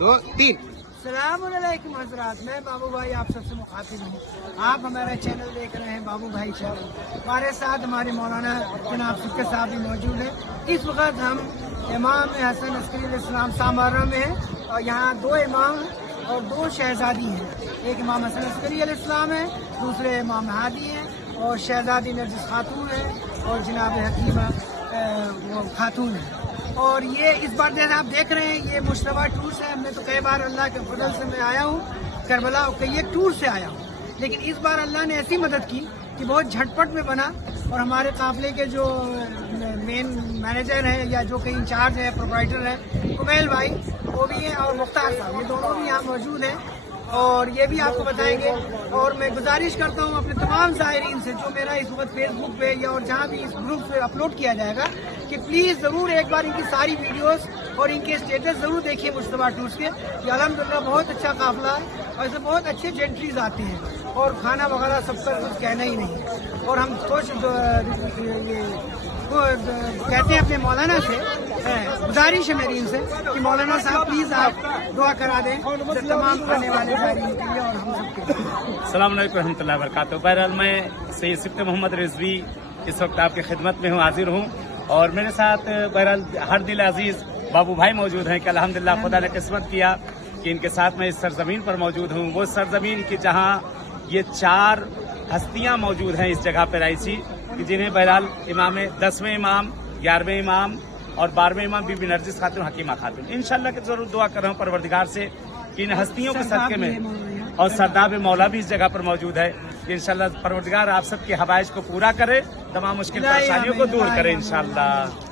2 3 अस्सलाम वालेकुम हज़रात, मैं बाबू भाई आप सबसे मुखातिब हूँ। आप हमारा चैनल देख रहे हैं बाबू भाई चैनल। हमारे साथ हमारे मौलाना जनाब सिक्के साहब भी मौजूद हैं। इस वक्त हम इमाम हसन अस्करी अलैहिस्सलाम सामारा में हैं और यहाँ 2 इमाम और 2 शहजादी हैं। एक इमाम हसन अस्करी अलैहिस्सलाम है, दूसरे इमाम हादी हैं और शहजादी नरगिस खातून है और जनाब हकीमा वो खातून है। और ये इस बार जैसे आप देख रहे हैं ये मुश्तबा टूर से हमने तो कई बार अल्लाह के फजल से मैं आया हूँ करबला और कई एक टूर से आया हूँ, लेकिन इस बार अल्लाह ने ऐसी मदद की कि बहुत झटपट में बना। और हमारे काफिले के जो मेन मैनेजर हैं या जो कहीं इंचार्ज है प्रोप्राइटर है कुमैल भाई वो भी हैं और मुख्तार साहब, ये दोनों भी यहाँ मौजूद हैं और ये भी आपको बताएंगे। और मैं गुजारिश करता हूँ अपने तमाम ज़ायरीन से जो मेरा इस वक्त फेसबुक पे या और जहाँ भी इस ग्रुप पे अपलोड किया जाएगा कि प्लीज़ ज़रूर एक बार इनकी सारी वीडियोस और इनके स्टेटस ज़रूर देखिए मुश्तबा टूर्स के। ये अल्हम्दुलिल्लाह बहुत अच्छा काफिला है और इसमें बहुत अच्छे जेंट्रीज आते हैं और खाना वगैरह सबका कुछ कहना ही नहीं है। और हम कहते हैं अपने मौलाना से, गुजारिश है मेरी इनसे कि मौलाना साहब प्लीज़ आप दुआ करा दें तमाम आने वाले ज़ायरीन के लिए और हम सबके लिए। अस्सलाम वालेकुम रहमतुल्लाहि व बरकातहू। बहरहाल मैं सैयद सिफ्त मोहम्मद रिजवी इस वक्त आपकी खिदमत में हूँ, हाजिर हूँ और मेरे साथ बहरहाल हर दिल अजीज बाबू भाई मौजूद हैं कि अल्हम्दुलिल्लाह खुदा ने किस्मत किया कि इनके साथ मैं इस सरजमीन पर मौजूद हूँ। वो सरजमीन की जहाँ ये 4 हस्तियाँ मौजूद हैं इस जगह पर ऐसी कि जिन्हें बहरहाल इमाम 10वें इमाम, 11वें इमाम और 12वें इमाम बीबी नरगिस खातून, हकीमा खातून, इंशाल्लाह की जरूर दुआ कर रहा हूँ परवरदिगार से कि इन हस्तियों के सदके में और सरदार मौला भी इस जगह पर मौजूद है कि इंशाल्लाह परवरदिगार आप सबकी हवाइज को पूरा करे, तमाम मुश्किल परेशानियों को दूर करे इंशाल्लाह।